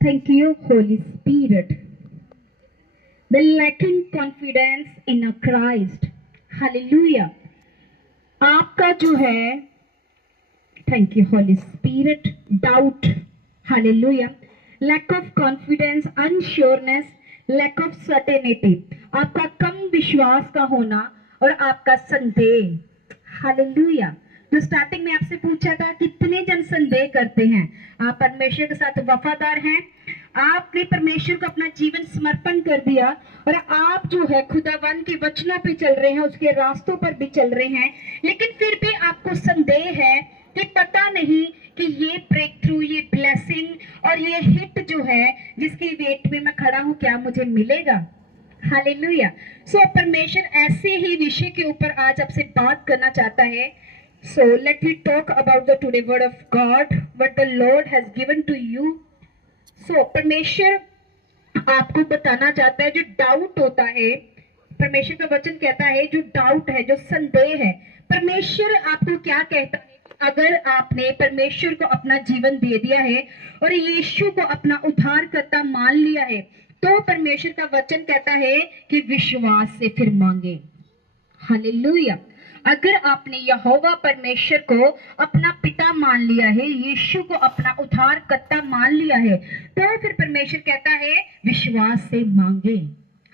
Thank you, Holy Spirit. The lacking confidence in a Christ. Hallelujah. आपका जो है, thank you, Holy Spirit, doubt. Hallelujah. Lack of confidence, unsureness, lack of certainty. आपका कम विश्वास का होना और आपका संदेह. Hallelujah. तो स्टार्टिंग में आपसे पूछा था कितने जन संदेह करते हैं, आप परमेश्वर के साथ वफादार हैं, आपने परमेश्वर को अपना जीवन समर्पण कर दिया और आप जो है खुदावन के वचनों पे चल रहे हैं, उसके रास्तों पर भी चल रहे हैं, लेकिन फिर भी आपको संदेह है कि पता नहीं कि ये ब्रेक थ्रू, ये ब्लेसिंग और ये हिट जो है जिसकी वेट में मैं खड़ा हूं, क्या मुझे मिलेगा? हालेलुया. सो परमेश्वर ऐसे ही विषय के ऊपर आज आपसे बात करना चाहता है. So let me talk about the today word of God, what the Lord has given to you. So परमेश्वर आपको बताना चाहता है, जो डाउट होता है, परमेश्वर का वचन कहता है जो डाउट है, जो संदेह है, परमेश्वर आपको क्या कहता है? अगर आपने परमेश्वर को अपना जीवन दे दिया है और यीशु को अपना उद्धारकर्ता मान लिया है, तो परमेश्वर का वचन कहता है कि विश्वास से फिर मांगे. हालेलुया. अगर आपने यहोवा परमेश्वर को अपना पिता मान लिया है, यीशु को अपना उद्धारकर्ता मान लिया है, तो फिर परमेश्वर कहता है विश्वास से मांगे.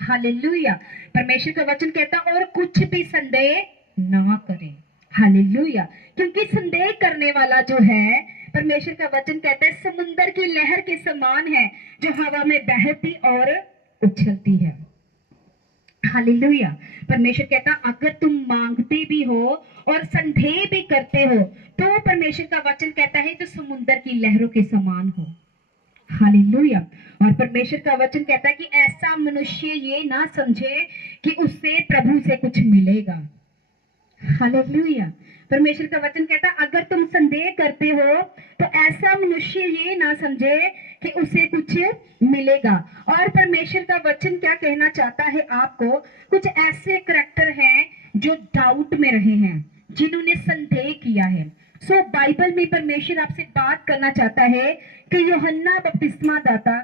हालेलुया. परमेश्वर का वचन कहता है और कुछ भी संदेह ना करें. हालेलुया. क्योंकि संदेह करने वाला जो है, परमेश्वर का वचन कहता है समुद्र की लहर के समान है जो हवा में बहती और उछलती है. हालेलुया. परमेश्वर कहता अगर तुम मांगते भी हो और संदेह भी करते हो, तो परमेश्वर का वचन कहता है जो समुद्र की लहरों के समान हो. हालेलुया. और परमेश्वर का वचन कहता है कि ऐसा मनुष्य ये ना समझे कि उससे प्रभु से कुछ मिलेगा. हालेलुया. परमेश्वर का वचन कहता है अगर तुम संदेह करते हो तो ऐसा मनुष्य ये ना समझे कि उसे कुछ मिलेगा. और परमेश्वर का वचन क्या कहना चाहता है आपको? कुछ ऐसे करैक्टर हैं जो डाउट में रहे हैं, जिन्होंने संदेह किया है. सो बाइबल में परमेश्वर आपसे बात करना चाहता है कि यूहन्ना बपतिस्मा दाता,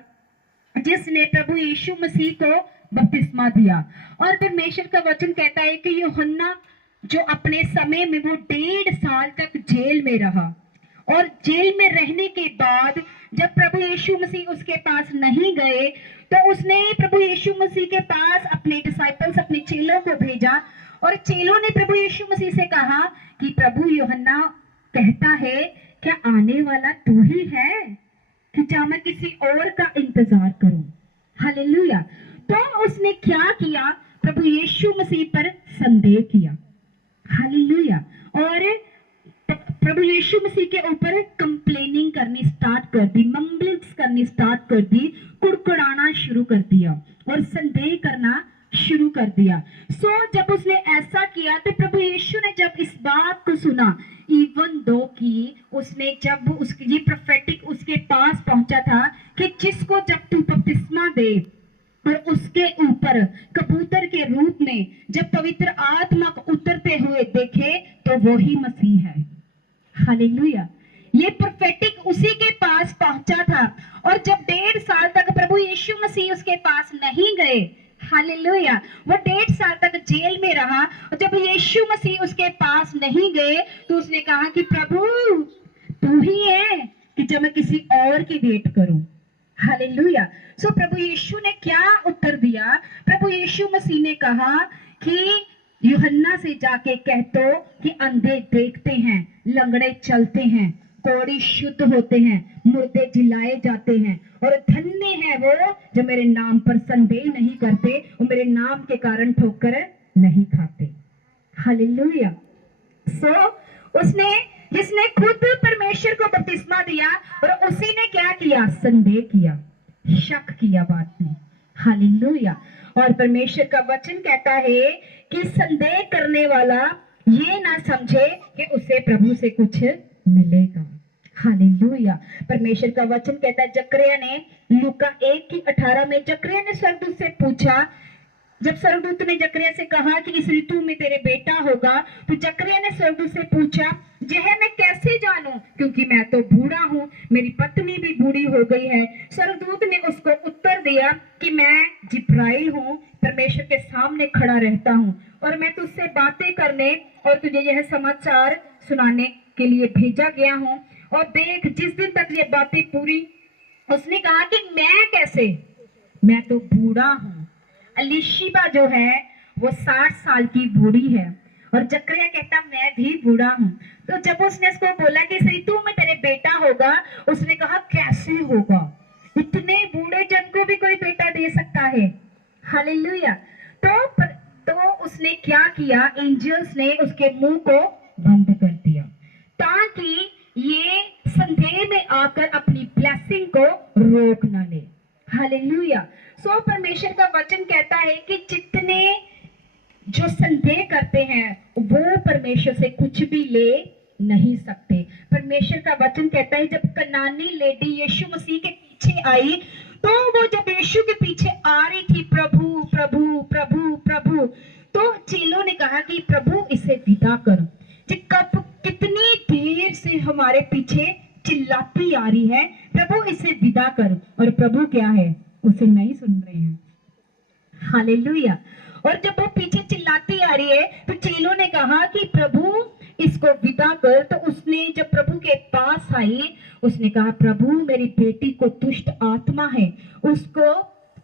जिसने प्रभु यीशु मसीह को बपतिस्मा दिया, और परमेश्वर का वचन कहता है कि यूहन्ना जो अपने समय में वो 1.5 साल तक जेल में रहा, और जेल में रहने के बाद जब प्रभु यीशु मसीह उसके पास नहीं गए, तो उसने प्रभु यीशु मसीह के पास अपने डिसाइपल्स, अपने चेलों को भेजा, और चेलों ने प्रभु यीशु मसीह से कहा कि प्रभु यूहन्ना कहता है क्या आने वाला तू ही है कि क्या मैं किसी और का इंतजार करूं? हालेलुया. तो उसने क्या किया? प्रभु यीशु मसीह पर संदेह किया. हालेलुया. और प्रभु यीशु मसीह के ऊपर कंप्लेनिंग करनी स्टार्ट कर दी, मम्बलिंग्स करनी स्टार्ट कर दी, कुड़कुड़ाना शुरू कर दिया और संदेह करना शुरू कर दिया. सो जब उसने ऐसा किया तो प्रभु यीशु ने जब इस बात को सुना, इवन दो कि उसने जब उसकी ये प्रोफेटिक उसके पास पहुंचा था कि जिसको जब तू बपतिस्मा दे और उसके ऊपर कबूतर के रूप में जब पवित्र आत्मा को उतरते हुए देखे तो वो ही मसीह है. हालेलुया. ये प्रोफेटिक उसी के पास पहुंचा था, और जब 1.5 साल तक प्रभु यीशु मसीह उसके पास नहीं गए, हालेलुया, वो 1.5 साल तक जेल में रहा, और जब यीशु मसीह उसके पास नहीं गए तो उसने कहा कि प्रभु तू ही है कि जब मैं किसी और की वेट करूं. हालेलुया. सो प्रभु यीशु ने क्या उत्तर दिया? प्रभु यीशु मसीह ने कहा कि यूहन्ना से जाके कह दो कि अंधे देखते हैं, लंगड़े चलते हैं, कोढ़ी शुद्ध होते हैं, मुर्दे जिलाए जाते हैं, और धन्य है वो जो मेरे नाम पर संदेह नहीं करते और मेरे नाम के कारण ठोकर नहीं खाते. हालेलुया. सो उसने, जिसने खुद परमेश्वर को बपतिस्मा दिया, और उसी ने क्या किया? संदेह किया, शक किया बात में. हालेलुया. और परमेश्वर का वचन कहता है कि संदेह करने वाला ये ना समझे कि उसे प्रभु से कुछ मिलेगा. हालेलुया. परमेश्वर का वचन कहता है, जकरिया ने लूका 1:18 में जकरिया ने स्वर्गदूत से पूछा जब स्वर्गदूत ने जकरिया से कहा कि इस ऋतु में तेरे बेटा होगा, तो जकरिया ने स्वर्गदूत से पूछा, यह मैं कैसे जानूं, क्योंकि मैं तो बूढ़ा हूँ, मेरी पत्नी भी बूढ़ी हो गई है। स्वर्गदूत ने उसको उत्तर दिया कि मैं जिब्राइल हूँ, परमेश्वर के सामने खड़ा रहता हूँ, और मैं तुझसे बातें करने और तुझे यह समाचार सुनाने के लिए भेजा गया हूँ। और देख, जिस दिन तक ये बातें पूरी, उसने कहा कि मैं कैसे, मैं तो बूढ़ा हूँ। अलीशिबा जो है वो 60 साल की बूढ़ी है, और जकरिया कहता मैं भी बूढ़ा हूँ। तो जब उसने उसको बोला कि इस ऋतु में तेरे बेटा होगा, उसने कहा कैसे होगा, इतने बूढ़े जन को भी कोई बेटा दे सकता है। हालेलुया। तो उसने क्या किया, एंजल्स ने उसके मुंह को बंद कर दिया, ताकि ये संदेह में आकर अपनी ब्लेसिंग को रोक ना ले। हालेलुया। सो परमेश्वर का वचन कहता है कि जितने जो संदेह करते हैं वो परमेश्वर से कुछ भी ले नहीं सकते। परमेश्वर का वचन कहता है जब कनानी लेडी यीशु मसीह के पीछे आई, तो वो जब यीशु के पीछे आ रही थी, प्रभु प्रभु प्रभु प्रभु, तो चेलों ने कहा कि प्रभु इसे विदा करो। कब कितनी देर से हमारे पीछे चिल्लाती आ रही है, प्रभु इसे विदा कर, और प्रभु क्या है, उसे नहीं सुन रहे हैं। हालेलुया। और जब वो पीछे चिल्लाती आ रही है, तो चेलों ने कहा कि प्रभु इसको विदा कर। तो उसने जब प्रभु के पास आई, उसने कहा प्रभु मेरी बेटी को दुष्ट आत्मा है, उसको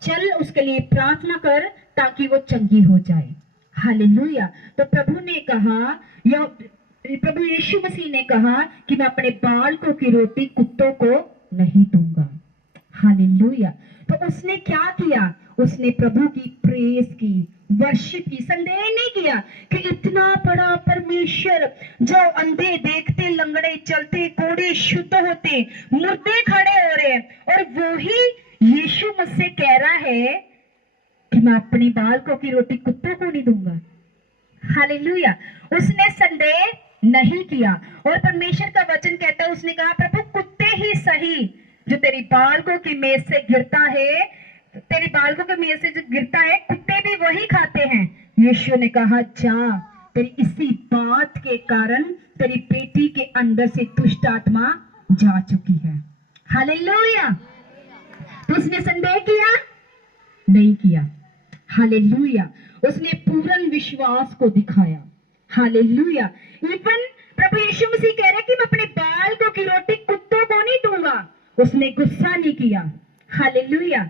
चल उसके लिए प्रार्थना कर ताकि वो चंगी हो जाए। हालेलुया। तो प्रभु ने कहा, या प्रभु यीशु मसीह ने कहा कि मैं अपने बालकों की रोटी कुत्तों को नहीं दूंगा। हालेलुया। तो उसने क्या किया, उसने प्रभु की प्रेज की, वर्शिप की। संदेह नहीं किया कि इतना बड़ा परमेश्वर जो अंधे देखते, लंगड़े चलते, कोड़े शुद्ध होते, मुर्दे खड़े हो रहे, और वो ही यीशु मुझसे कह रहा है कि मैं अपने बालकों की रोटी कुत्तों को नहीं दूंगा। हालेलुया। उसने संदेह नहीं किया, और परमेश्वर का वचन कहता है, उसने कहा प्रभु कुत्ते ही सही जो तेरी बालकों की मेज से गिरता है, तेरी बालकों के मेज से जो गिरता है, कुत्ते भी वही खाते हैं। यीशु ने कहा जा, तेरी इसी बात के कारण तेरी बेटी के अंदर से दुष्ट आत्मा जा चुकी है। हालेलुया। तो उसने संदेह किया नहीं किया। हालेलुया। उसने पूर्ण विश्वास को दिखाया। हालेलुया। इवन प्रभु यीशु मसीह कह रहे कि मैं अपने बालकों की रोटी कुत्तों को नहीं दूंगा। उसने गुस्सा नहीं किया। हालेलुया।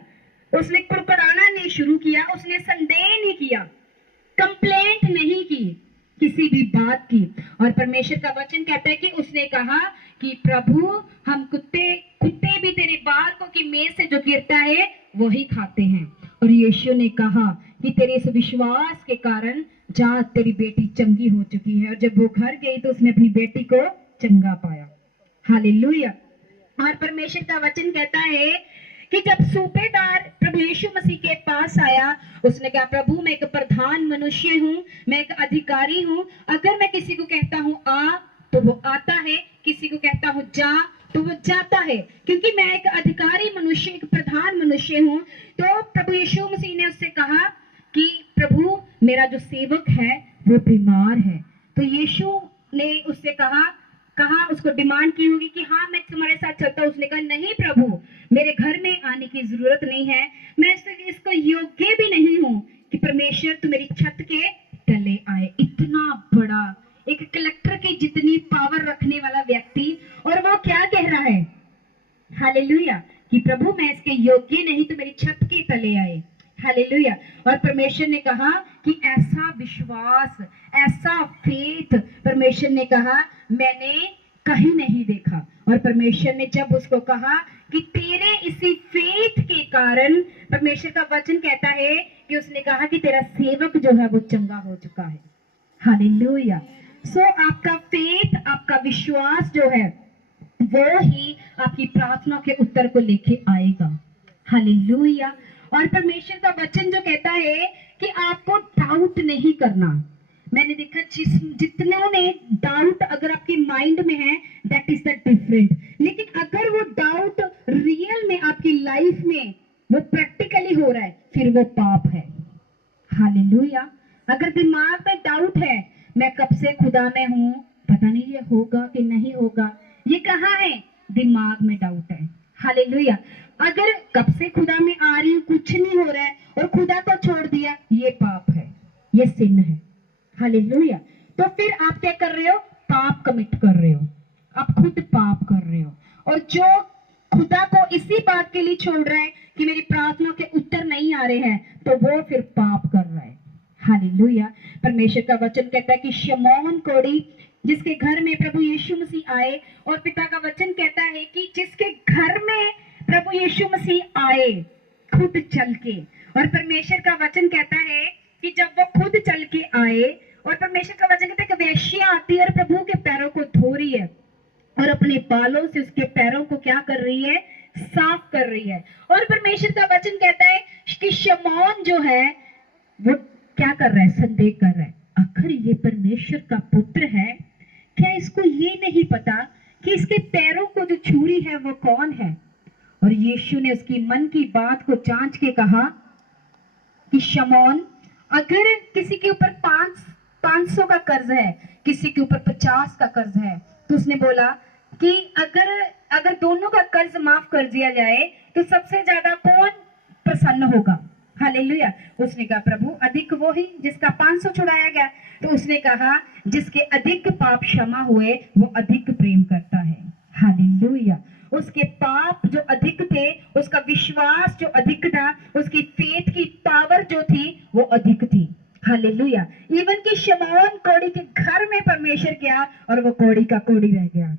उसने कुड़कुड़ाना नहीं शुरू किया, उसने संदेह नहीं किया, कंप्लेंट नहीं की किसी भी बात की। और परमेश्वर का वचन कहता है कि उसने कहा कि प्रभु हम कुत्ते भी तेरे बालकों की मेज से जो गिरता है वही खाते हैं। और यीशु ने कहा कि तेरे इस विश्वास के कारण जा, तेरी बेटी चंगी हो चुकी है। और जब वो घर गई तो उसने अपनी बेटी को चंगा पाया। हालेलुया। और परमेश्वर का वचन कहता है कि जब सूबेदार प्रभु यीशु मसीह के पास आया, उसने कहा प्रभु मैं एक प्रधान मनुष्य हूँ, मैं एक अधिकारी हूँ, अगर मैं किसी को कहता हूँ आ तो वो आता है, किसी को कहता हूँ जा तो वो जाता है, क्योंकि मैं एक अधिकारी मनुष्य, एक प्रधान मनुष्य हूँ। तो प्रभु यीशु मसीह ने उससे कहा कि प्रभु मेरा जो सेवक है वो बीमार है। तो यीशु ने उससे कहा उसको डिमांड की होगी कि हाँ मैं तुम्हारे साथ चलता हूँ। उसने कहा नहीं प्रभु, मेरे घर में आने की जरूरत नहीं है, मैं इसको योग्य भी नहीं हूँ कि परमेश्वर तू मेरी छत के तले आए। इतना बड़ा एक कलेक्टर की जितनी पावर रखने वाला व्यक्ति, और वो क्या कह रहा है, हालेलुया, कि प्रभु मैं इसके योग्य नहीं, तो मेरी छत के तले आए। हालेलुया। और परमेश्वर ने कहा कि ऐसा विश्वास, ऐसा फेथ परमेश्वर ने कहा मैंने कहीं नहीं देखा। और परमेश्वर ने जब उसको कहा कि तेरे इसी फेथ के कारण, परमेश्वर का वचन कहता है कि उसने कहा कि तेरा सेवक जो है वो चंगा हो चुका है। हालेलुया। सो आपका फेथ, आपका विश्वास जो है वो ही आपकी प्रार्थना के उत्तर को लेके आएगा। हालेलुया। और परमेश्वर का वचन जो कहता है कि आपको डाउट नहीं करना। मैंने देखा जितनों ने डाउट अगर आपके माइंड में है, दैट इज द डिफरेंट। लेकिन अगर वो डाउट रियल में आपकी लाइफ में वो प्रैक्टिकली हो रहा है, फिर वो पाप है। हालेलुया। अगर दिमाग में डाउट है, मैं कब से खुदा में हूँ, पता नहीं ये होगा कि नहीं होगा, ये कहाँ है? दिमाग में डाउट है। हालेलुया। अगर कब से खुदा में आ रही हूँ, कुछ नहीं हो रहा है और खुदा को छोड़ दिया, ये पाप है, ये सिन है। हालेलुया। तो फिर आप क्या कर रहे हो? पाप कमिट कर रहे हो, आप खुद पाप कर रहे हो। और जो खुदा को इसी बात के लिए छोड़ रहा है कि मेरी प्रार्थना के उत्तर नहीं आ रहे हैं, तो वो फिर पाप कर रहा है। हालेलुया। परमेश्वर का वचन कहता है कि शमौन कोढ़ी जिसके घर में प्रभु यीशु मसीह आए, और पिता का वचन कहता है कि जिसके घर में प्रभु यीशु मसीह आए खुद चल के, और परमेश्वर का वचन कहता है कि जब वो खुद चल के आए, और परमेश्वर का वचन कहता है कि वेश्या आती है और प्रभु के पैरों को धो रही है और अपने बालों से उसके पैरों को क्या कर रही है? साफ कर रही है। और परमेश्वर का वचन कहता है कि शमौन जो है वो क्या कर रहा है? संदेह कर रहा है, आखिर ये परमेश्वर का पुत्र है, क्या इसको ये नहीं पता कि इसके पैरों को जो छुरी है वो कौन है? और यीशु ने उसकी मन की बात को जांच के कहा कि शमौन, अगर किसी के ऊपर 500 का कर्ज है, किसी के ऊपर 50 का कर्ज है, तो उसने बोला कि अगर दोनों का कर्ज माफ कर दिया जाए तो सबसे ज्यादा कौन प्रसन्न होगा? हालेलुया। उसने कहा प्रभु अधिक वो ही जिसका 500 छुड़ाया गया। तो उसने कहा जिसके अधिक पाप क्षमा हुए वो अधिक प्रेम करता है। हालेलुया। उसके पाप जो अधिक थे, उसका विश्वास जो अधिक था, उसकी फेथ की पावर जो थी वो अधिक थी। हालेलुया। इवन कि शमौन कोढ़ी के घर में परमेश्वर गया और वो कोढ़ी का कोढ़ी रह गया।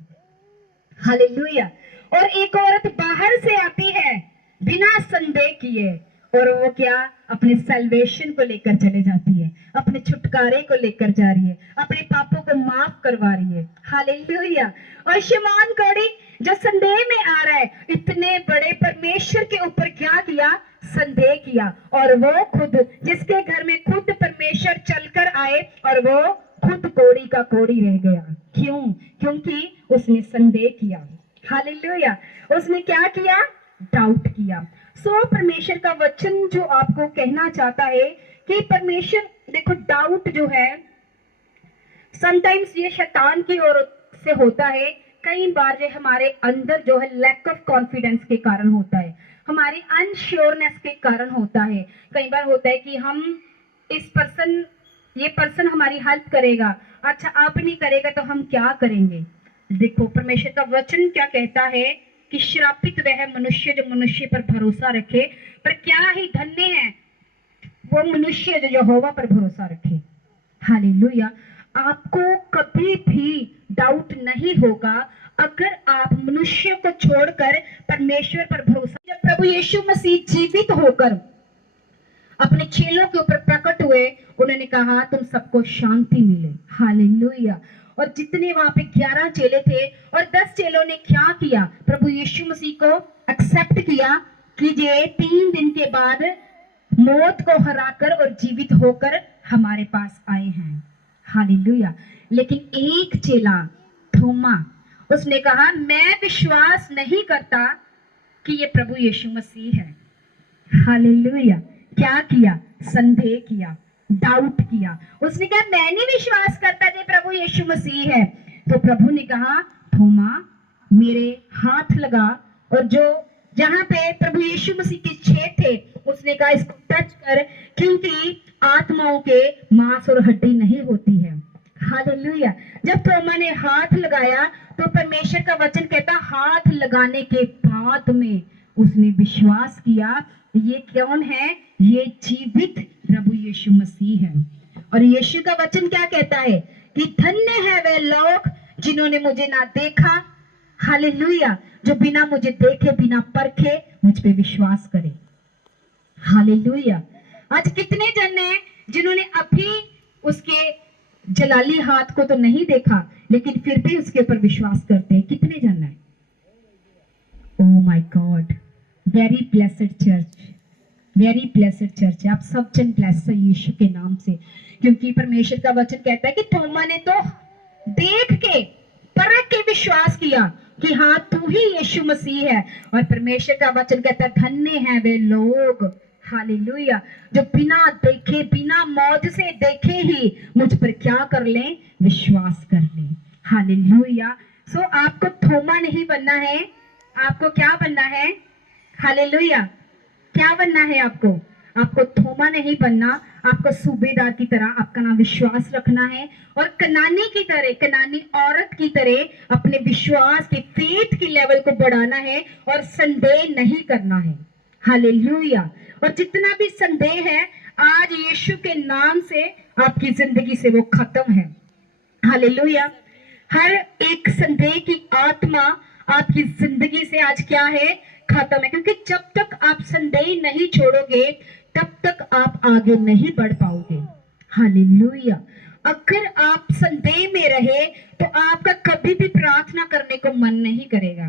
हालेलुया। और एक औरत बाहर से आती है बिना संदेह किए, और वो क्या? अपने सल्वेशन को लेकर चले जाती है, अपने छुटकारे को लेकर जा रही है, अपने पापों को माफ करवा रही है। हालेलुया। और शमौन कोढ़ी जो संदेह में आ रहा है, इतने बड़े परमेश्वर के ऊपर क्या किया? संदेह किया। और वो खुद, जिसके घर में खुद परमेश्वर चलकर आए, और वो खुद कोढ़ी का कोढ़ी रह गया। क्यों? क्योंकि उसने संदेह किया। हालेलुया। उसने क्या किया? डाउट किया। सो परमेश्वर का वचन जो आपको कहना चाहता है कि परमेश्वर, देखो डाउट जो है समटाइम्स ये शैतान की ओर से होता है, कई बार ये हमारे अंदर जो है लैक ऑफ कॉन्फिडेंस के कारण होता है, हमारी अनश्योरनेस के कारण होता है। कई बार होता है कि हम ये पर्सन हमारी हेल्प करेगा, अच्छा आप नहीं करेगा तो हम क्या करेंगे? देखो परमेश्वर का वचन क्या कहता है कि श्रापित वह मनुष्य जो मनुष्य पर भरोसा रखे, पर क्या ही धन्य है वो मनुष्य जो यहोवा पर भरोसा रखे। हालेलुया। आपको कभी भी डाउट नहीं होगा अगर आप मनुष्य को छोड़कर परमेश्वर पर भरोसा। जब प्रभु यीशु मसीह जीवित होकर अपने चेलों के ऊपर प्रकट हुए, उन्होंने कहा तुम सबको शांति मिले। हालेलुया। और जितने वहां पे 11 चेले थे और 10 चेलों ने क्या किया? प्रभु यीशु मसीह को एक्सेप्ट किया कि ये 3 दिन के बाद मौत को हराकर और जीवित होकर हमारे पास आए हैं। हालेलुया। लेकिन एक चेला थोमा, उसने कहा मैं विश्वास नहीं करता कि ये प्रभु यीशु मसीह है। हालेलुया। क्या किया? संदेह किया, डाउट किया। उसने कहा मैं नहीं विश्वास करता कि प्रभु यीशु मसीह है। तो प्रभु ने कहा थोमा मेरे हाथ लगा, और जो जहां पे प्रभु यीशु मसीह के छेद थे उसने कहा इसको टच कर, क्योंकि आत्माओं के मांस और हड्डी नहीं होती है। हालेलुया। जब थोमा ने हाथ लगाया तो परमेश्वर का वचन कहता हाथ लगाने के बाद में उसने विश्वास किया ये कौन है? ये जीवित प्रभु यीशु मसीह है। और यीशु का वचन क्या कहता है कि धन्य है वे लोग जिन्होंने मुझे ना देखा, हालेलुया, जो बिना मुझे देखे बिना परखे मुझ पे विश्वास करे। हालेलुया। आज कितने जन हैं जिन्होंने अभी उसके जलाली हाथ को तो नहीं देखा लेकिन फिर भी उसके ऊपर विश्वास करते हैं? कितने जन हैं? Oh my God, very blessed church, very blessed church. आप सब जन ब्लेस है यीशु के नाम से, क्योंकि परमेश्वर का वचन कहता है कि थोमा ने तो देख के परख के विश्वास किया कि हाँ तू ही यीशु मसीह है। और परमेश्वर का वचन कहता है धन्य है वे लोग, हालेलुया। जो बिना देखे, बिना मौज से देखे ही मुझ पर क्या कर लें, विश्वास कर लें। हालेलुया। सो आपको थोमा नहीं बनना है, आपको क्या बनना है, हालेलुया, क्या बनना है आपको, आपको थोमा नहीं बनना, आपको सूबेदार की तरह आपका नाम विश्वास रखना है और कनानी की तरह, कनानी औरत की तरह अपने विश्वास के, फेथ की लेवल को बढ़ाना है और संदेह नहीं करना है। हालेलुया। और जितना भी संदेह है आज यीशु के नाम से आपकी जिंदगी से वो खत्म है। हालेलुया। हर एक संदेह की आत्मा आपकी जिंदगी से आज क्या है, खत्म है। क्योंकि जब तक आप संदेह नहीं छोड़ोगे तब तक आप आगे नहीं बढ़ पाओगे। हालेलुया। अगर आप संदेह में रहे तो आपका कभी भी प्रार्थना करने को मन नहीं करेगा।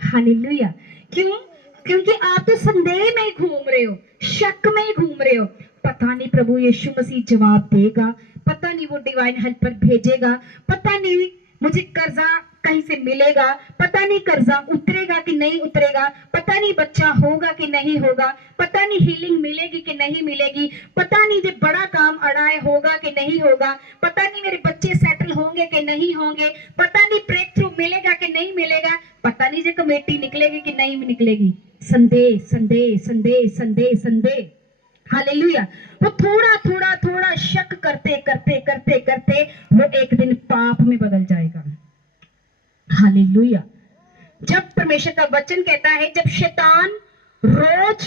हालेलुया। क्यों? क्योंकि आप तो संदेह में ही घूम रहे हो, शक में ही घूम रहे हो। पता नहीं प्रभु यीशु मसीह जवाब देगा, पता नहीं वो डिवाइन हेल्पर भेजेगा, पता नहीं मुझे कर्जा कहीं से मिलेगा, पता नहीं कर्जा उतरेगा कि नहीं उतरेगा, पता नहीं बच्चा होगा कि नहीं होगा, पता नहीं हीलिंग मिलेगी कि नहीं मिलेगी, पता नहीं जो बड़ा काम अड़ाए होगा कि नहीं होगा, पता नहीं मेरे बच्चे सेटल होंगे कि नहीं होंगे, पता नहीं ब्रेक थ्रू मिलेगा कि नहीं मिलेगा, पता नहीं जो कमेटी निकलेगी कि नहीं निकलेगी। संदेह संदेह संदेह संदेह संदेह। हालेलुया। वो थोड़ा थोड़ा थोड़ा शक करते करते करते करते वो एक दिन पाप में बदल जाएगा। हालेलुया। जब परमेश्वर का वचन कहता है, जब शैतान रोज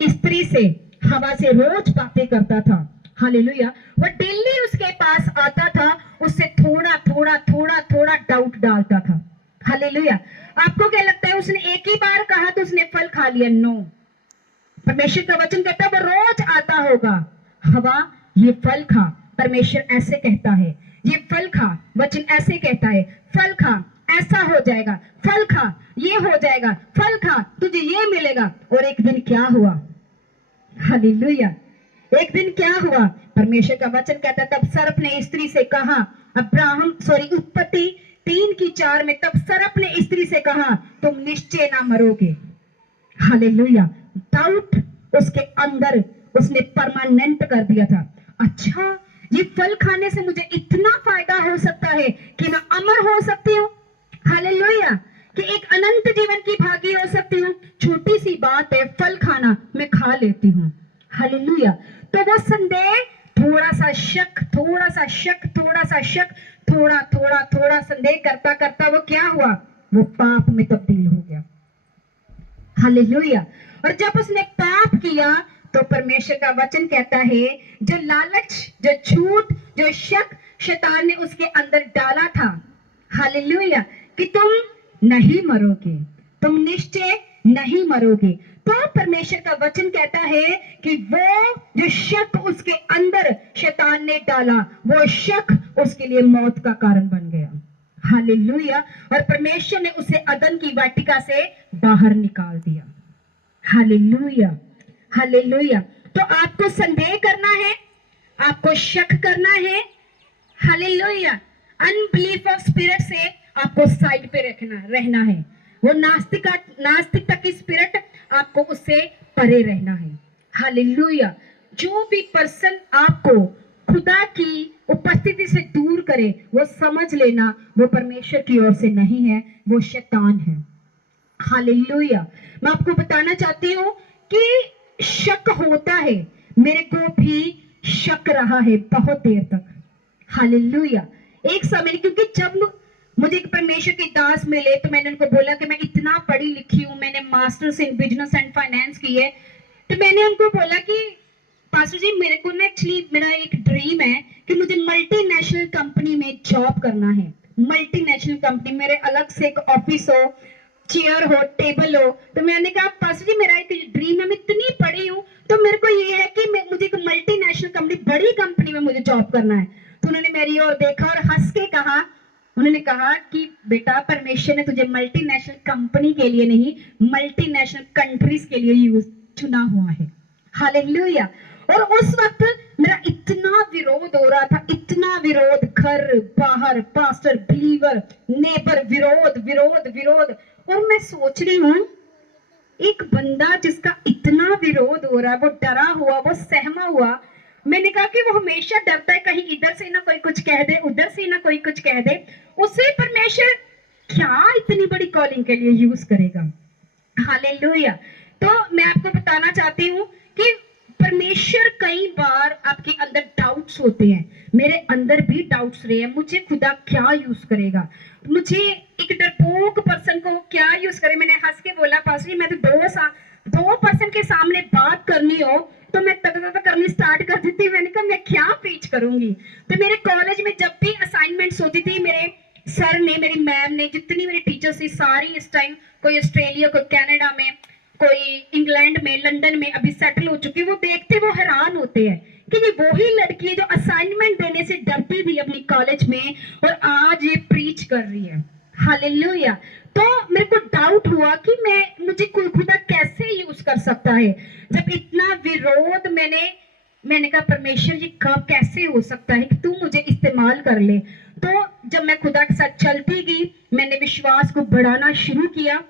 स्त्री से, हवा से रोज बातें करता था, हालेलुया, वो डेली उसके पास आता था, उससे थोड़ा थोड़ा थोड़ा थोड़ा डाउट डालता था। हालेलुया। आपको क्या लगता है उसने एक ही बार कहा तो उसने फल खा लिया? नो। परमेश्वर का वचन कहता है वो रोज आता होगा, हवा ये फल खा, परमेश्वर ऐसे कहता है, ये फल खा, वचन ऐसे कहता है, फल खा, ऐसा हो जाएगा, फल खा, ये हो जाएगा, फल खा, तुझे ये मिलेगा। और एक दिन क्या हुआ? हालेलुया। एक दिन क्या हुआ? परमेश्वर का वचन कहता है, तब सर्प ने स्त्री से कहा, उत्पत्ति 3:4 में, तब सर्प ने स्त्री से कहा, तुम निश्चय ना मरोगे। हालेलुया। डाउट उसके अंदर उसने परमानेंट कर दिया था। अच्छा, ये फल खाने से मुझे इतना फायदा हो सकता है कि मैं अमर हो सकती हूँ। हालेलुया। कि एक अनंत जीवन की भागी हो सकती हूँ। छोटी सी बात है, फल खाना, मैं खा लेती हूँ। हालेलुया। तो वो संदेह, थोड़ा सा शक, थोड़ा सा शक, थोड़ा सा शक, थोड़ा थोड़ा थोड़ा संदेह करता करता वो क्या हुआ? वो पाप में तब्दील हो गया। हालेलुया। और जब उसने पाप किया तो परमेश्वर का वचन कहता है, जो लालच, जो झूठ, जो शक शैतान ने उसके अंदर डाला था, हालेलुया, कि तुम नहीं मरोगे, तुम निश्चय नहीं मरोगे, तो परमेश्वर का वचन कहता है कि वो जो शक उसके अंदर शैतान ने डाला, वो शक उसके लिए मौत का कारण बन गया। हालेलुया। और परमेश्वर ने उसे अदन की वाटिका से बाहर निकाल दिया। हालेलुया। हालेलुया। तो आपको संदेह करना है, आपको शक करना है। हालेलुया। अनबिलीफ ऑफ स्पिरिट से आपको साइड पे रहना है। वो नास्तिकता की स्पिरिट, आपको उससे परे रहना है। हालेलुया। जो भी पर्सन आपको खुदा की उपस्थिति से दूर करे, वो समझ लेना वो परमेश्वर की ओर से नहीं है, वो शैतान है। हालेलुया। मैं आपको बताना चाहती हूँ कि शक होता है, मेरे को भी शक रहा है बहुत देर तक। हालेलुया। एक समय, क्योंकि जब मुझे परमेश्वर के दास मिले तो मैंने उनको बोला कि मैं इतना पढ़ी लिखी हूँ, मैंने masters in business and finance की है, तो मैंने उनको बोला कि पास्टर जी, मेरे को ना एक्चुअली मेरा एक ड्रीम है कि मुझे मल्टीनेशनल कंपनी में जॉब करना है। मल्टीनेशनल कंपनी, मेरे अलग से एक ऑफिस हो, चेयर हो, टेबल हो। तो मैंने कहा पास्टर जी, मेरा एक ड्रीम है, मैं इतनी पढ़ी हूँ तो मेरे को ये है कि मुझे एक मल्टीनेशनल कंपनी, बड़ी कंपनी में मुझे जॉब करना है। तो उन्होंने मेरी ओर देखा और हंस के कहा, उन्होंने कहा कि बेटा, परमेश्वर ने तुझे मल्टीनेशनल कंपनी के लिए नहीं, मल्टीनेशनल कंट्रीज के लिए चुना हुआ है। हालेलुया। और उस वक्त मेरा इतना विरोध हो रहा था, इतना विरोध, घर बाहर, पास्टर, बिलीवर, नेबर, विरोध विरोध विरोध। और मैं सोच रही हूँ, एक बंदा जिसका इतना विरोध हो हो रहा है, वो डरा हुआ, वो सहमा हुआ। मैंने कहा कि वो हमेशा डरता है कहीं इधर से ना कोई कुछ कह दे, उधर से ना कोई कुछ कह दे। उसे परमेश्वर क्या इतनी बड़ी कॉलिंग के लिए यूज करेगा। हालेलुया। तो मैं आपको बताना चाहती हूँ कि परमेश्वर कई बार आपके अंदर डाउट्स होते हैं, मेरे अंदर भी डाउट्स रहे हैं, मुझे खुदा क्या यूज करेगा, मुझे एक डरपोक पर्सन को क्या यूज करे। मैंने हंस के बोला पास मैं तो दो पर्सन के सामने बात करनी हो तो मैं तक करनी स्टार्ट कर देती। मैंने कहा मैं क्या प्रीच करूंगी। तो मेरे कॉलेज में जब भी असाइनमेंट्स होती थी, मेरे सर ने, मेरी मैम ने, जितनी मेरी टीचर्स थी सारी, इस टाइम कोई ऑस्ट्रेलिया, कोई कनाडा में, कोई इंग्लैंड में, लंदन में अभी सेटल हो चुकी, वो देखते वो हैरान होते हैं कि ये वही लड़की है जो असाइनमेंट देने से डरती थी अपनी कॉलेज में और आज ये प्रीच कर रही है। हालेलुया। तो मेरे को डाउट हुआ कि मुझे खुदा कैसे यूज कर सकता है। जब इतना विरोध मैंने कहा परमेश्वर ये कब कैसे हो सकता है कि तू मुझे इस्तेमाल कर ले। तो जब मैं खुदा के साथ चलती गई, मैंने विश्वास को बढ़ाना शुरू किया।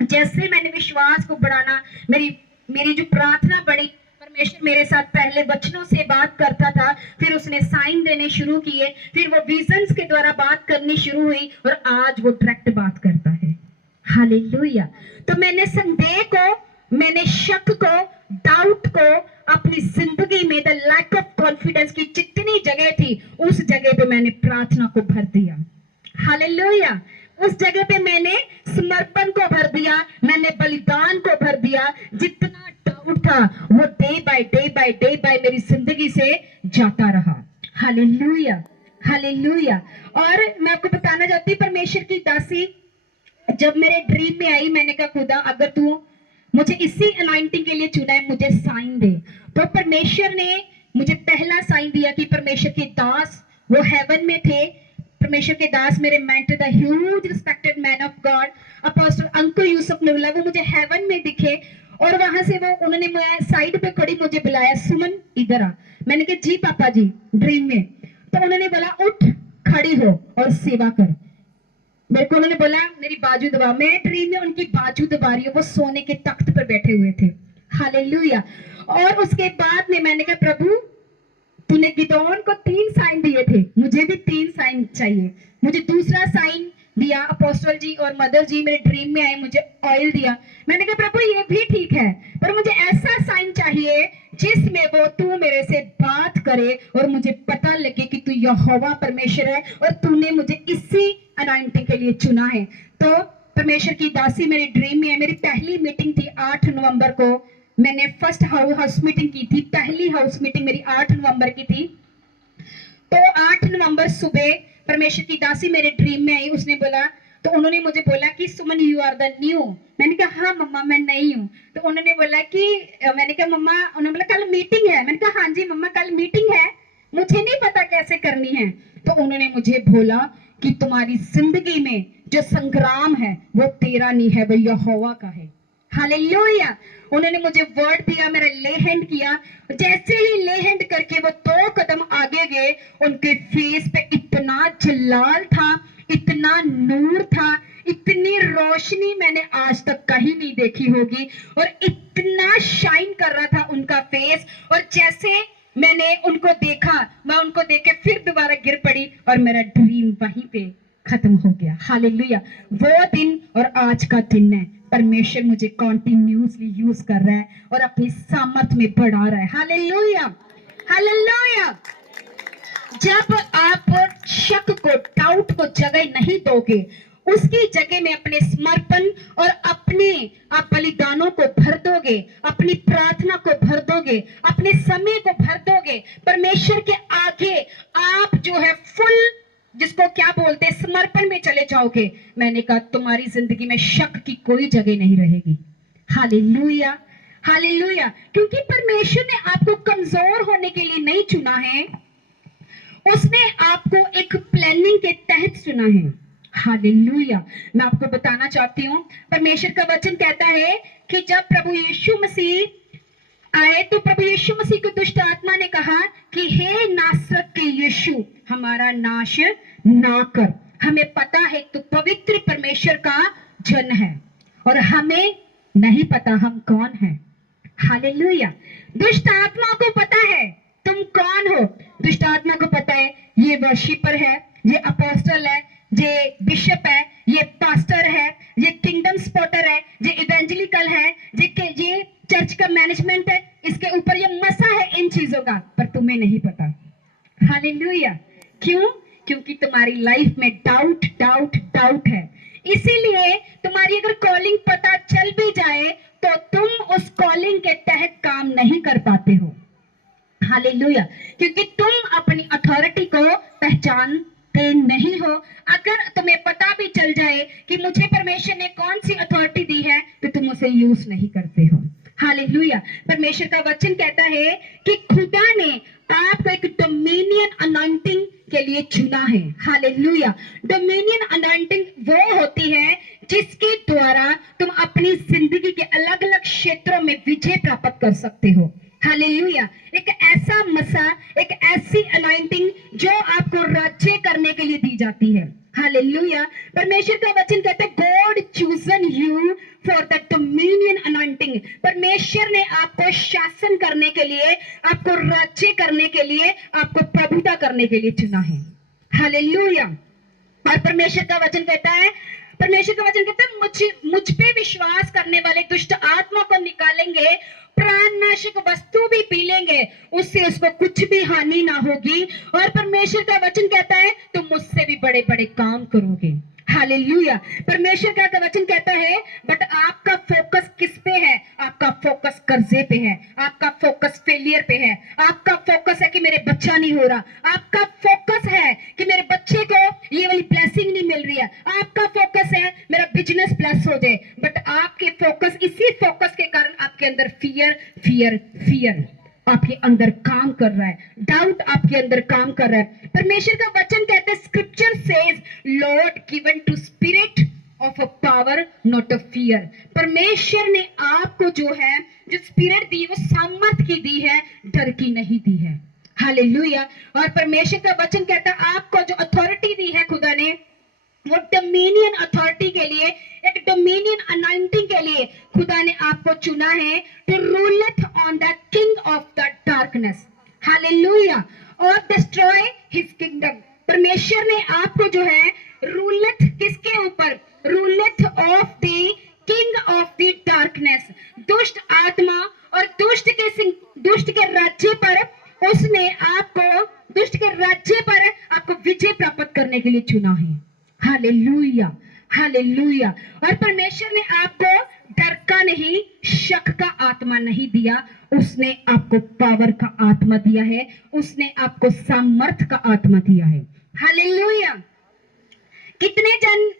जैसे मैंने विश्वास को बढ़ाना, मेरी जो प्रार्थना बढ़ी, परमेश्वर मेरे साथ पहले वचनों से बात करता था, फिर उसने साइन देने शुरू किए, फिर वो विजन्स के द्वारा बात करनी शुरू हुई और आज वो डायरेक्ट बात करता है। हालेलुया। तो मैंने संदेह को, मैंने शक को, डाउट को अपनी जिंदगी में, द लैक ऑफ कॉन्फिडेंस की जितनी जगह थी उस जगह पे मैंने प्रार्थना को भर दिया। हालेलुया। उस जगह पे मैंने समर्पण को भर दिया, मैंने बलिदान को भर दिया। जितना डाउट था वो डे बाय मेरी जिंदगी से जाता रहा। Hallelujah, hallelujah. और मैं आपको बताना चाहती हूँ, परमेश्वर की दासी जब मेरे ड्रीम में आई, मैंने कहा खुदा अगर तू मुझे इसी अनॉइंटिंग के लिए चुना है, मुझे साइन दे। तो परमेश्वर ने मुझे पहला साइन दिया कि परमेश्वर के दास, वो हेवन में थे, परमेश्वर के दास, मेरे mentor, the huge respected man of God apostle Ankur Yusuf Narula, वो मुझे हेवन में दिखे और वहां से उन्होंने मुझे साइड पे खड़ी मुझे बुलाया, सुमन इधर आ। मैंने कहा जी पापा जी, ड्रीम में। तो उन्होंने बोला उठ, खड़ी हो और सेवा कर। मेरे को उन्होंने बोला मेरी बाजू दबा। मैं ड्रीम में उनकी बाजू दबा रही हूँ, वो सोने के तख्त पर बैठे हुए थे। हालेलुया। और उसके बाद में मैंने कहा प्रभु तूने गिदोन को 3 साइन दिए थे, मुझे भी 3 साइन चाहिए। मुझे दूसरा साइन दिया, अपोस्टल जी और मदर जी मेरे ड्रीम में आए, मुझे ऑयल दिया। मैंने कहा प्रभु ये भी ठीक है, पर मुझे ऐसा साइन चाहिए जिसमें वो तू मेरे से बात करे और मुझे पता लगे कि तू यहोवा परमेश्वर है और तूने मुझे इसी अनॉइंटिंग के लिए चुना है। तो परमेश्वर की दासी मेरी ड्रीम में है। मेरी पहली मीटिंग थी 8 नवंबर को। मैंने फर्स्ट हाउस मीटिंग की थी, पहली हाउस मीटिंग मेरी 8 नवंबर की थी। तो 8 नवंबर सुबह परमेश्वर की दासी मेरे ड्रीम में आई। उसने बोला, तो उन्होंने मुझे बोला कि सुमन यू आर द न्यू। मैंने कहा हाँ मम्मा मैं नई हूँ। तो उन्होंने बोला कि, मैंने कहा मम्मा, उन्होंने बोला कल मीटिंग है। मैंने कहा हाँ जी मम्मा कल मीटिंग है, मुझे नहीं पता कैसे करनी है। तो उन्होंने मुझे बोला कि तुम्हारी जिंदगी में जो संग्राम है वो तेरा नहीं है, वो यहोवा का है। हालेलुया। उन्होंने मुझे वर्ड दिया, मेरा ले हैंड किया। जैसे ही ले हैंड करके वो 2 कदम आगे गए, उनके फेस पे इतना जलाल था, इतना नूर था, इतनी रोशनी मैंने आज तक कहीं नहीं देखी होगी और इतना शाइन कर रहा था उनका फेस। और जैसे मैंने उनको देखा, मैं उनको देख के फिर दोबारा गिर पड़ी और मेरा ड्रीम वहीं पे खत्म हो गया। हालेलुया। वो दिन और आज का दिन है, परमेश्वर मुझे कॉन्टिन्यूसली यूज कर रहा है और अपनी सामर्थ्य में बढ़ा रहा है। Hallelujah, hallelujah. जब आप शक को, डाउट को जगह नहीं दोगे, उसकी जगह में अपने समर्पण और अपने आप बलिदानों को भर दोगे, अपनी प्रार्थना को भर दोगे, अपने समय को भर दोगे, परमेश्वर के आगे आप जो है फुल, जिसको क्या बोलते हैं, समर्पण में चले जाओगे। मैंने कहा तुम्हारी जिंदगी में शक की कोई जगह नहीं रहेगी। Hallelujah, hallelujah. क्योंकि परमेश्वर ने आपको कमजोर होने के लिए नहीं चुना है, उसने आपको एक प्लानिंग के तहत चुना है। हालेलुया। मैं आपको बताना चाहती हूँ, परमेश्वर का वचन कहता है कि जब प्रभु यीशु मसीह आए तो प्रभु यीशु मसीह को दुष्ट आत्मा ने कहा कि हे नासरत के यीशु, हमारा नाश ना कर। हमें पता है तू पवित्र परमेश्वर का जन है और हमें नहीं पता हम कौन हैं। हालेलुया। दुष्ट आत्मा को पता है तुम कौन हो। दुष्ट आत्मा को पता है ये वर्शिपर है, ये अपोस्टल है, ये बिशप है, ये पास्टर है, ये किंगडम स्पॉटर है, ये इवेंजलिकल है, ये चर्च का मैनेजमेंट है, इसके ऊपर ये मसा है इन चीजों का, पर तुम्हें नहीं पता। हालेलुया। क्यों? क्योंकि तुम्हारी लाइफ में डाउट डाउट डाउट है। इसीलिए तुम्हारी अगर कॉलिंग पता चल भी जाए तो तुम उस कॉलिंग के तहत काम नहीं कर पाते हो। हालेलुया। क्योंकि तुम अपनी अथॉरिटी को पहचानते नहीं हो। अगर तुम्हें पता भी चल जाए कि मुझे परमेश्वर ने कौन सी अथॉरिटी दी है तो तुम उसे यूज नहीं करते हो। हालेलुया। परमेश्वर का वचन कहता है कि खुदा ने आपको एक डोमिनियन अनॉइंटिंग के लिए चुना है। हालेलुया। डोमिनियन अनॉइंटिंग वो होती है जिसके द्वारा तुम अपनी जिंदगी के अलग अलग क्षेत्रों में विजय प्राप्त कर सकते हो। हालेलुया। एक ऐसा मसा, एक ऐसी अनॉइंटिंग जो आपको राज्य करने के लिए दी जाती है। हालेलुया। परमेश्वर का वचन कहता है God chosen you for the dominion anointing. परमेश्वर ने आपको शासन करने के लिए, आपको राज्य करने के लिए, आपको प्रभुता करने के लिए चुना है। हालेलुया। और परमेश्वर का वचन कहता है मुझ पे विश्वास करने वाले दुष्ट आत्मा को निकालेंगे, प्राणनाशक वस्तु भी पी लेंगे, उससे उसको कुछ भी हानि ना होगी। और परमेश्वर का वचन कहता है तुम मुझसे भी बड़े बड़े काम करोगे। हालेलुया। परमेश्वर का वचन कहता है बट आपका फोकस किस पे है? आपका फोकस कर्जे पे है, आपका फोकस फेलियर पे है, आपका फोकस है कि मेरे बच्चा नहीं हो रहा, आपका फोकस है कि मेरे बच्चे को ये वाली ब्लेसिंग नहीं मिल रही है, आपका फोकस है मेरा बिजनेस ब्लेस हो जाए। बट आपके फोकस, इसी फोकस के कारण आपके अंदर फियर फियर फियर आपके अंदर काम कर रहा है, डाउट आपके अंदर काम कर रहा है। परमेश्वर का वचन कहते हैं scripture says Lord given to spirit of a power not a fear. परमेश्वर ने आपको जो है जो स्पिरिट दी वो सामर्थ की दी है, डर की नहीं दी है। हालेलुया। और परमेश्वर का वचन कहता है आपको जो अथॉरिटी दी है खुदा ने, वो डोमिनियन अथॉरिटी के लिए, एक डोमिनियन अनॉइंटिंग के लिए खुदा ने आपको चुना है to ruleth on the king of the darkness. Hallelujah. और डिस्ट्रॉय हिज किंगडम। परमेश्वर ने आपको जो है रूलथ किसके ऊपर? Ruleth of the king of the darkness, दुष्ट आत्मा और दुष्ट के राज्य पर उसने आपको, दुष्ट के राज्य पर आपको विजय प्राप्त करने के लिए चुना है। हालेलुया। हालेलुया। और परमेश्वर ने आपको डर का नहीं, शक का आत्मा नहीं दिया, उसने आपको पावर का आत्मा दिया है, उसने आपको सामर्थ का आत्मा दिया है। हालेलुया। कितने जन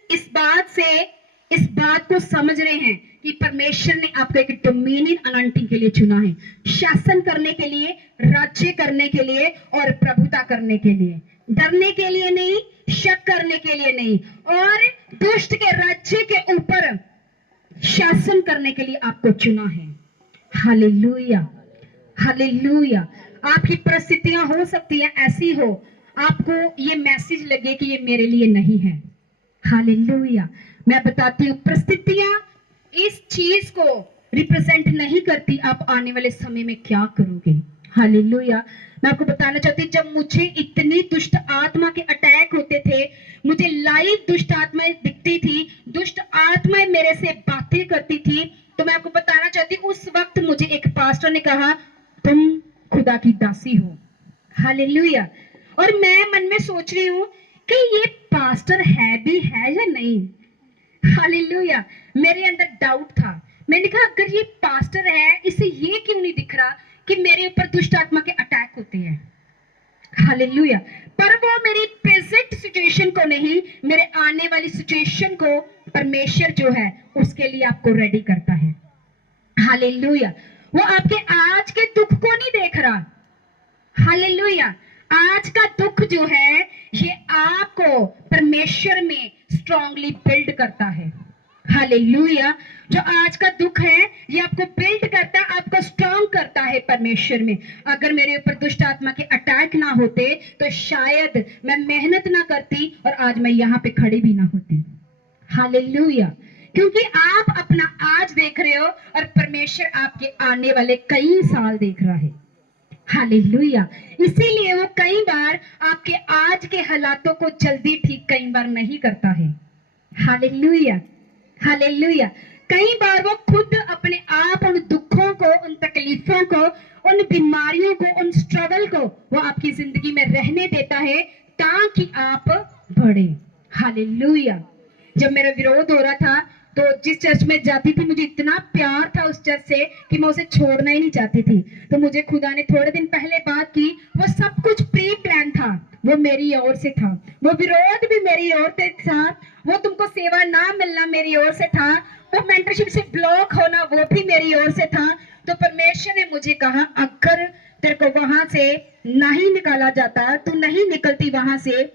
इस बात को समझ रहे हैं कि परमेश्वर ने आपको एक डोमिनियन अनॉइंटिंग के लिए चुना है, शासन करने के लिए, राज्य करने के लिए और प्रभुता करने के लिए, डरने के लिए नहीं, शक करने के लिए नहीं, और दुष्ट के राज्य के ऊपर शासन करने के लिए आपको चुना है। हालेलुया। हालेलुया। आपकी परिस्थितियां हो सकती है ऐसी हो, आपको ये मैसेज लगे कि ये मेरे लिए नहीं है। हालेलुया। मैं बताती हूँ परिस्थितियां इस चीज को रिप्रेजेंट नहीं करती, आप आने वाले समय में क्या करोगे। हालेलुया। मैं आपको बताना चाहती हूँ जब मुझे इतनी दुष्ट आत्मा के अटैक होते थे, मुझे लाइव दुष्ट आत्माएं दिखती थी, दुष्ट आत्माएं मेरे से बातें करती थी, तो मैं आपको बताना चाहती हूँ उस वक्त मुझे एक पास्टर ने कहा तुम खुदा की दासी हो। हालेलुया। और मैं मन में सोच रही हूँ कि ये पास्टर है भी है या नहीं। हालेलुया। मेरे अंदर डाउट था। मैंने कहा अगर ये पास्टर है, इसे ये क्यों नहीं दिख रहा कि मेरे ऊपर दुष्ट आत्मा के अटैक होते हैं। हालेलुया। पर वो मेरी प्रेजेंट सिचुएशन को नहीं, मेरे आने वाली सिचुएशन को परमेश्वर जो है उसके लिए आपको रेडी करता है। हालेलुया। वो आपके आज के दुख को नहीं देख रहा। हालेलुया। आज का दुख जो है ये आपको परमेश्वर में स्ट्रांगली बिल्ड करता है। हालेलुया। जो आज का दुख है ये आपको बिल्ड करता है, आपको स्ट्रांग करता है परमेश्वर में। अगर मेरे ऊपर दुष्ट आत्मा के अटैक ना होते तो शायद मैं मेहनत ना करती और आज मैं यहाँ पे खड़ी भी ना होती। हालेलुया। क्योंकि आप अपना आज देख रहे हो और परमेश्वर आपके आने वाले कई साल देख रहा है। हालेलुया। इसीलिए वो कई बार आपके आज के हालातों को जल्दी ठीक कई बार नहीं करता है। Hallelujah, hallelujah. कई बार वो खुद अपने आप उन दुखों को, उन तकलीफों को, उन बीमारियों को, उन स्ट्रगल को वो आपकी जिंदगी में रहने देता है ताकि आप बढ़े। हालेलुया। जब मेरा विरोध हो रहा था तो जिस चर्च में जाती थी मुझे इतना प्यार था उस चर्च से कि मैं उसे छोड़ना ही नहीं चाहती थी। तो मुझे खुदा ने थोड़े दिन पहले बात की, वो सब कुछ प्री प्लान था, वो मेरी ओर से था, वो विरोध भी मेरी ओर से था, वो तुमको सेवा ना मिलना मेरी ओर से था, वो मेंटरशिप से ब्लॉक होना वो भी मेरी ओर से था। तो परमेश्वर ने मुझे कहा अगर तेरे को वहां से नहीं निकाला जाता, तू नहीं निकलती वहां से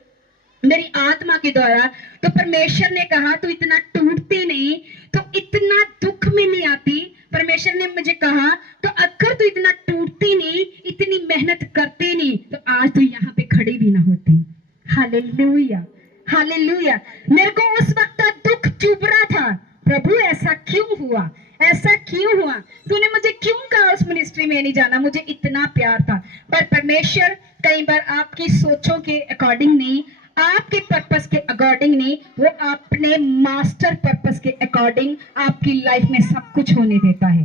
मेरी आत्मा के द्वारा, तो परमेश्वर ने कहा तू इतना टूटती नहीं, तो इतना दुख में नहीं आती। परमेश्वर ने मुझे कहा तो अगर तू इतना टूटती नहीं, इतनी मेहनत करती नहीं, तो आज तू यहाँ पे खड़ी भी ना होती। Hallelujah, hallelujah. मेरे को उस वक्त दुख चुभ रहा था, प्रभु ऐसा क्यों हुआ, ऐसा क्यों हुआ, तूने मुझे क्यों कहा उस मिनिस्ट्री में नहीं जाना, मुझे इतना प्यार था। पर परमेश्वर कई बार आपकी सोचों के अकॉर्डिंग नहीं, आपके पर्पस के अकॉर्डिंग नहीं, वो अपने मास्टर पर्पस के अकॉर्डिंग आपकी लाइफ में सब कुछ होने देता है।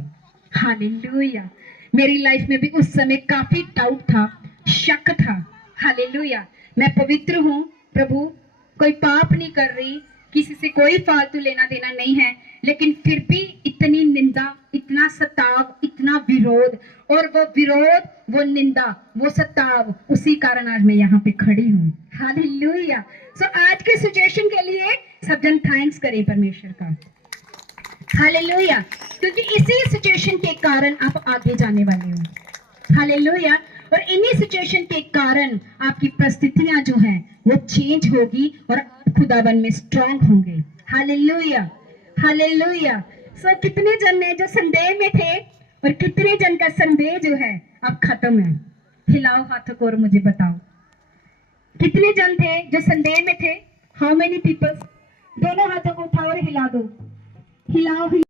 हालेलुया। मेरी लाइफ में भी उस समय काफी डाउट था, शक था। हालेलुया। मैं पवित्र हूँ प्रभु, कोई पाप नहीं कर रही, किसी से कोई फालतू लेना देना नहीं है, लेकिन फिर भी इतनी निंदा, इतना सताव, इतना विरोध, और वो विरोध, वो निंदा, वो सताव, उसी कारण आज मैं यहाँ पे खड़ी हूँ। हालेलुया। सो आज के सिचुएशन के लिए सब जन थैंक्स करें परमेश्वर का। हालेलुया। क्योंकि इसी सिचुएशन के कारण आप आगे जाने वाले हो। हालेलुया। और इन्हीं सिचुएशन के कारण आपकी परिस्थितियां जो हैं वो चेंज होगी और आप खुदावन में स्ट्रांग होंगे। Hallelujah, hallelujah. सो कितने जन ने जो संदेह में थे और कितने जन का संदेह जो है अब खत्म है? हिलाओ हाथों को और मुझे बताओ कितने जन थे जो संदेह में थे? How many peoples? दोनों हाथों को उठाओ और हिला दो, हिलाओ।